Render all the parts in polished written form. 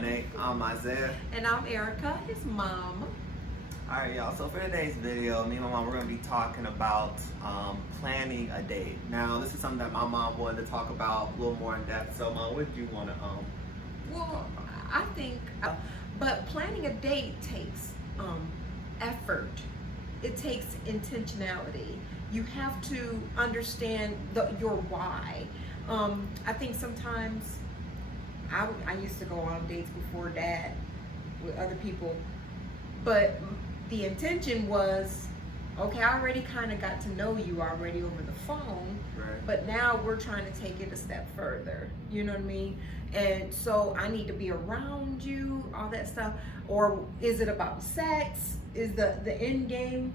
morning. I'm Isaiah. And I'm Erica, his mom. Alright, y'all. So for today's video, me and my mom, we're going to be talking about planning a date. Now, this is something that my mom wanted to talk about a little more in depth. So, Mom, what do you want to Well, I think, but planning a date takes effort. It takes intentionality. You have to understand your why. I think sometimes I used to go on dates before that with other people, but the intention was, okay, I already kind of got to know you already over the phone, Right. but now we're trying to take it a step further. You know what I mean? And so I need to be around you, all that stuff. Or is it about sex? Is the end game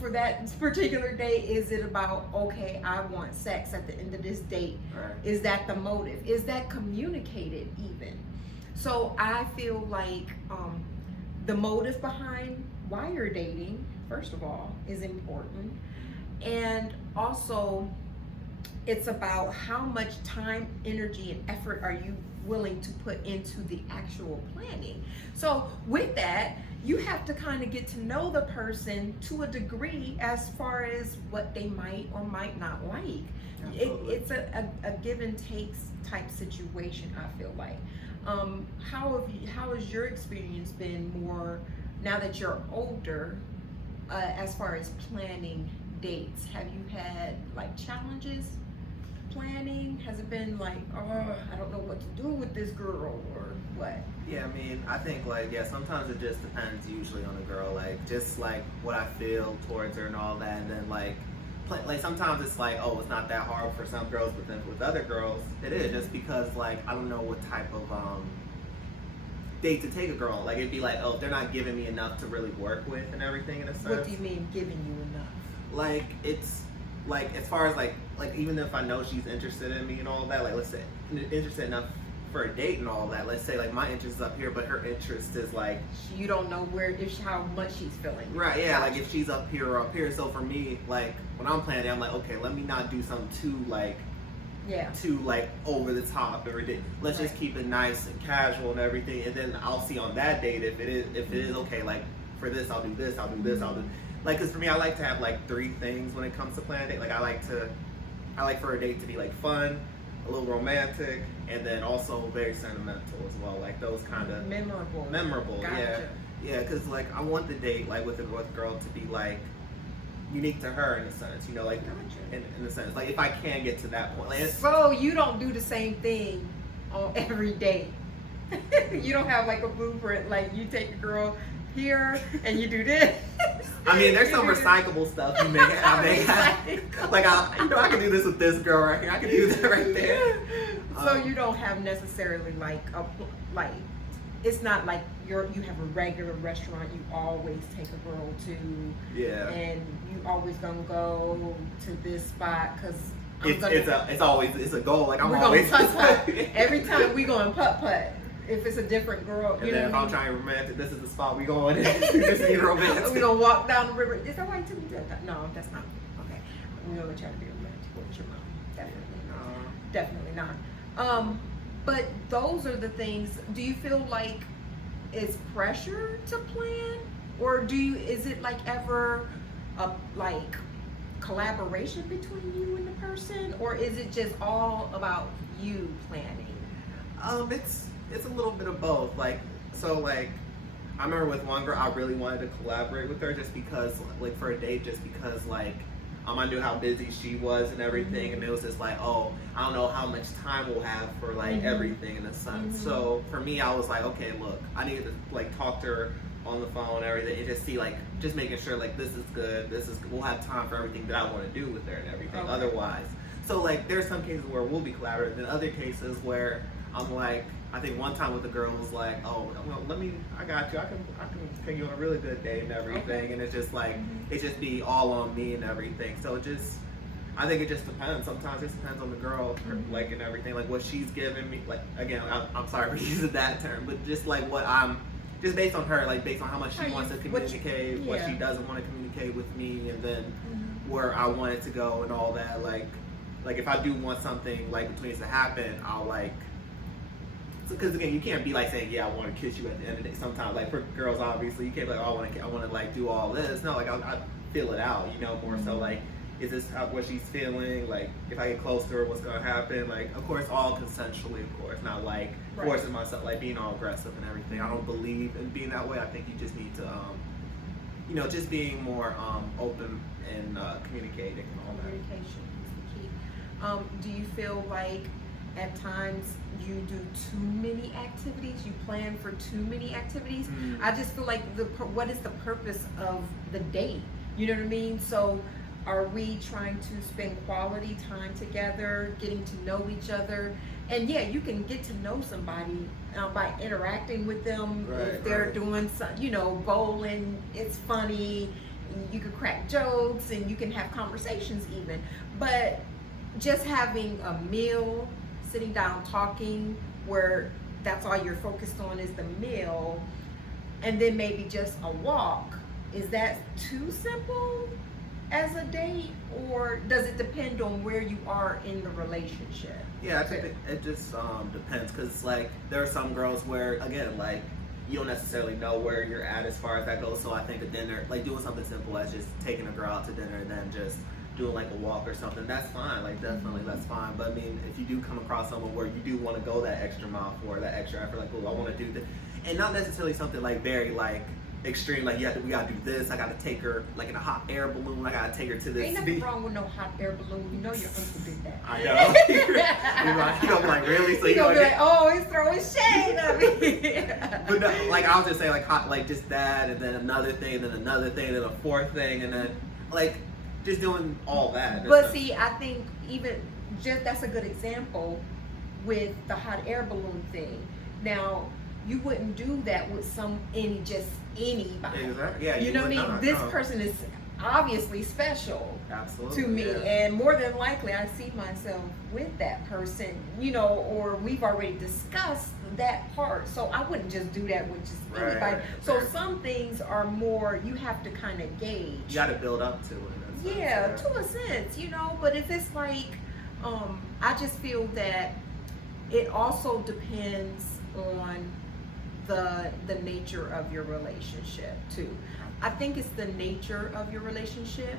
for that particular date? Is it about, okay, I want sex at the end of this date? Right. Is that the motive? Is that communicated even? So I feel like the motive behind why you're dating, first of all, is important. And also, it's about how much time, energy, and effort are you willing to put into the actual planning. So with that, you have to kind of get to know the person to a degree as far as what they might or might not like. It's a give and takes type situation, I feel like. How has your experience been more now that you're older, as far as planning dates? Have you had like challenges planning? Has it been like, oh, I don't know what to do with this girl, or what? Yeah, I mean, I think sometimes it just depends usually on the girl, just what I feel towards her and all that, and then sometimes it's oh, it's not that hard for some girls, but then with other girls, it is, just because I don't know what type of date to take a girl on. It'd be oh, they're not giving me enough to really work with and everything in a sense. What do you mean giving you enough? It's as far as even if I know she's interested in me and all that, let's say interested enough for a date and all that, let's say my interest is up here, but her interest is you don't know how much she's feeling. Right, yeah, if she's up here or up here. So for me, when I'm planning, I'm okay, let me not do something too too over the top every day. Let's just keep it nice and casual and everything, and then I'll see on that date if it is okay, for this I'll do this, I'll do this, I'll do because for me, I like to have 3 things when it comes to planning a date. I like for a date to be fun, a little romantic, and then also very sentimental as well. Those kind of memorable. Gotcha. Yeah, because I want the date with the girl to be unique to her in a sense, Gotcha. in a sense, if I can get to that point. So you don't do the same thing on every date. You don't have a blueprint, you take a girl here and you do this. I mean, there's some recyclable stuff you make. I can do this with this girl right here. I can do that right there. So you don't have necessarily it's not you have a regular restaurant you always take a girl to. Yeah. And you always gonna go to this spot because it's always a goal. I'm always putt-putt. Every time we go and putt-putt. If it's a different girl, and then if I'm trying romantic, this is the spot we going. This is romantic. We gonna walk down the river. Is that right to me? No, that's not okay. We gonna try to be romantic with your mom. Definitely not. But those are the things. Do you feel like it's pressure to plan, or is it ever a collaboration between you and the person, or is it just all about you planning? It's a little bit of both. I remember with one girl, I really wanted to collaborate with her just because, for a date, just because, I knew how busy she was and everything, and it was just oh, I don't know how much time we'll have for everything in a sense. So for me, I was okay, look, I needed to talk to her on the phone and everything, and just see just making sure this is good, we'll have time for everything that I want to do with her and everything. Okay. Otherwise, so there's some cases where we'll be collaborative, and other cases where I'm I think one time with the girl was oh, well, I got you. I can take you on a really good date and everything. Okay. And it's just it just be all on me and everything. So I think it just depends. Sometimes it depends on the girl, and everything, what she's giving me. Again, I'm sorry for using that term, but just what I'm, just based on her, based on how much she wants to communicate, what she doesn't want to communicate with me, and then where I want it to go and all that. If I do want something between us to happen, I'll because again, you can't be like saying, yeah, I want to kiss you at the end of the day. Sometimes, like for girls, obviously, you can't be like, oh, I want to like do all this. No, like I feel it out, you know, more so like, is this what she's feeling? Like, if I get close to her, what's gonna happen? Like, of course, all consensually, of course, not like forcing myself, like being all aggressive and everything. I don't believe in being that way. I think you just need to, you know, just being more open and communicating and all that. Communication is the key. Do you feel like at times you do too many activities? You plan for too many activities? I just feel like what is the purpose of the date? You know what I mean? So are we trying to spend quality time together, getting to know each other? And yeah, you can get to know somebody by interacting with them. If they're doing some, you know, bowling, it's funny. You can crack jokes and you can have conversations even. But just having a meal, sitting down talking, where that's all you're focused on is the meal, and then maybe just a walk, is that too simple as a date, or does it depend on where you are in the relationship? Yeah, I think it just depends, because like there are some girls where, again, like you don't necessarily know where you're at as far as that goes. So I think a dinner, like doing something simple as just taking a girl out to dinner and then just doing like a walk or something, that's fine. Like definitely that's fine. But I mean, if you do come across someone where you do want to go that extra mile for, that extra effort, like, oh, I want to do this, and not necessarily something like very like extreme, like we gotta do this. I gotta take her like in a hot air balloon. I gotta take her to this. Ain't nothing wrong with no hot air balloon. You know your uncle did that. I know. He gonna be like, really? So he gonna be like, oh, he's throwing shade at me. But no, like I'll just say like hot, like just that, and then another thing, and then another thing, and then a fourth thing, and then like just doing all that. But see, I think even just that's a good example with the hot air balloon thing. Now, you wouldn't do that with anybody. Exactly. Yeah. You know what I mean? This no. person is obviously special Absolutely, to me, yeah. and more than likely, I see myself with that person. You know, or we've already discussed that part, so I wouldn't just do that with just anybody. Right, so right. some things are more you have to kind of gauge. You got to build up to it. Yeah, to a sense, you know, but if it's like, I just feel that it also depends on the nature of your relationship too. I think it's the nature of your relationship,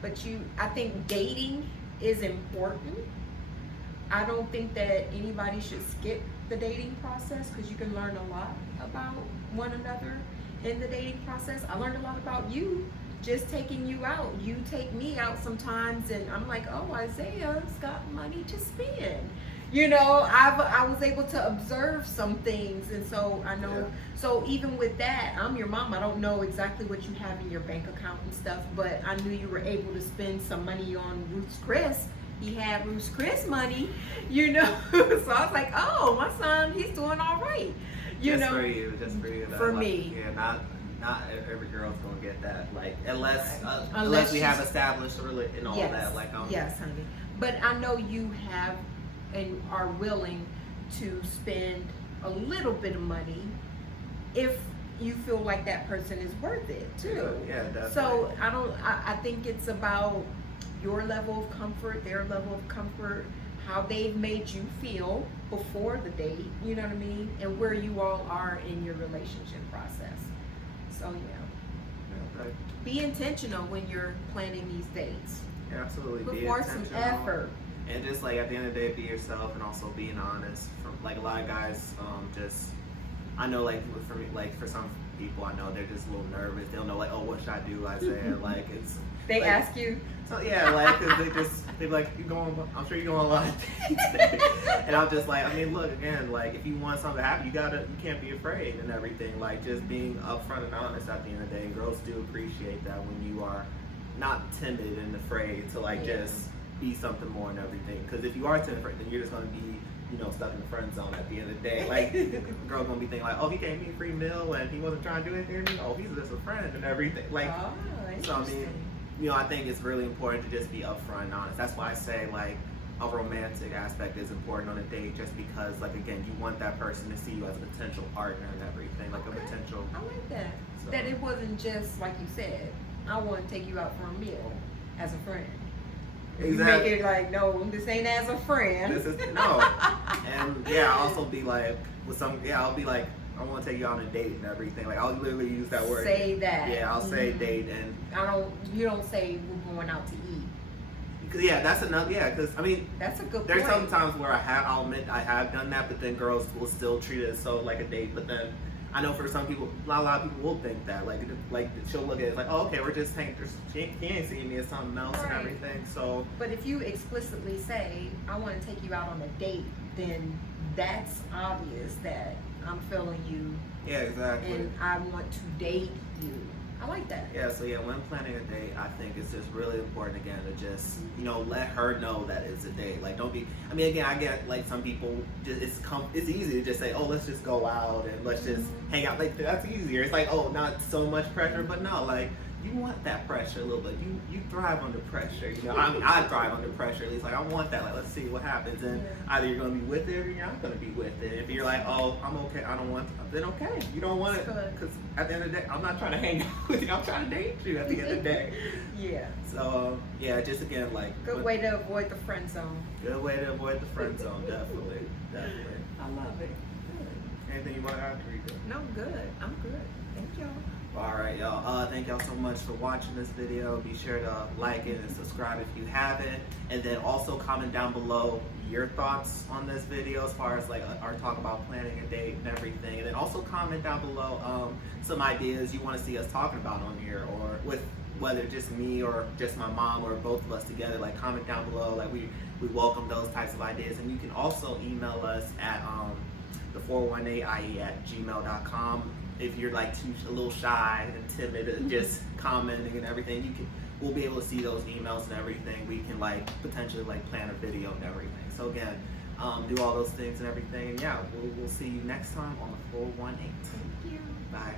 but I think dating is important. I don't think that anybody should skip the dating process, because you can learn a lot about one another in the dating process. I learned a lot about you just taking you out. You take me out sometimes and I'm like, oh, Isaiah's got money to spend. You know, I was able to observe some things, and so I know. Yeah. So even with that, I'm your mom. I don't know exactly what you have in your bank account and stuff, but I knew you were able to spend some money on Ruth's Chris. He had Ruth's Chris money, you know. So I was like, oh, my son, he's doing all right. You know, just for you. For me. Yeah, not every girl's gonna get that. Like unless we have established and all that. Like yes, honey. But I know you have and are willing to spend a little bit of money if you feel like that person is worth it too. Yeah, definitely. So I think it's about your level of comfort, their level of comfort, how they've made you feel before the date, you know what I mean, and where you all are in your relationship process. So yeah, right. Be intentional when you're planning these dates. Yeah, absolutely. Put be forth some effort. And just like at the end of the day, be yourself, and also being honest. From like a lot of guys, just I know like for me, like for some people, I know they're just a little nervous. They don't know like, oh, what should I do? Isaiah, like it's. They like, ask you. So yeah, like cause they're like, you going? I'm sure you're going a lot of dates. And I'm just like, I mean, look again, like if you want something to happen, you can't be afraid and everything. Like just being upfront and honest at the end of the day. And girls do appreciate that when you are not timid and afraid to like just be something more and everything. Because if you are timid, then you're just gonna be, you know, stuck in the friend zone at the end of the day. Like the girl's gonna be thinking like, oh, he gave me a free meal and he wasn't trying to do anything to me. Oh, he's just a friend and everything. Like, so I mean, you know, I think it's really important to just be upfront and honest. That's why I say like a romantic aspect is important on a date, just because like again, you want that person to see you as a potential partner and everything, like a potential. I like that. So. That it wasn't just like you said, I want to take you out for a meal as a friend. You make it like, no, this ain't as a friend. This is no. And yeah, I'll also be like with some. Yeah, I'll be like, I want to take you on a date and everything. Like I'll literally use that word. Say that. Yeah, I'll say date and. You don't say we're going out to eat. Yeah, that's another. Yeah, because I mean, that's a good. There's some times where I'll admit I have done that, but then girls will still treat it as so like a date. But then I know for some people, a lot of people will think that like she'll look at it like, oh, okay, we're just hanging. He ain't seeing me as something else and everything. So. But if you explicitly say, I want to take you out on a date, then that's obvious that I'm feeling you. Yeah, exactly. And I want to date you. I like that. Yeah, so yeah, when planning a date, I think it's just really important again to just, let her know that it's a date. Like, don't be. I mean, again, I get like some people. It's easy to just say, oh, let's just go out and let's just hang out. Like that's easier. It's like, oh, not so much pressure, but no, like you want that pressure a little bit. You thrive under pressure. I mean, I thrive under pressure. At least like I want that. Like let's see what happens, and either you're gonna be with it or you're not gonna be with it. If you're like, oh, I'm okay, I don't want, then okay, you don't want it, because at the end of the day, I'm not trying to hang out with you. I'm trying to date you at the end of the day. Yeah. So yeah, just again like good way to avoid the friend zone. Good way to avoid the friend zone, definitely. I love it. Good. Anything you want to add, Rita? No, good. I'm good. Thank y'all. Alright y'all, thank y'all so much for watching this video. Be sure to like it and subscribe if you haven't, and then also comment down below your thoughts on this video as far as like our talk about planning a date and everything, and then also comment down below some ideas you want to see us talking about on here, or with whether just me or just my mom or both of us together. Like comment down below, like we welcome those types of ideas, and you can also email us at the418ie@gmail.com. If you're like a little shy and timid and just commenting and everything, we'll be able to see those emails and everything. We can like potentially like plan a video and everything. So again, do all those things and everything. And yeah, we'll see you next time on the 418. Thank you. Bye.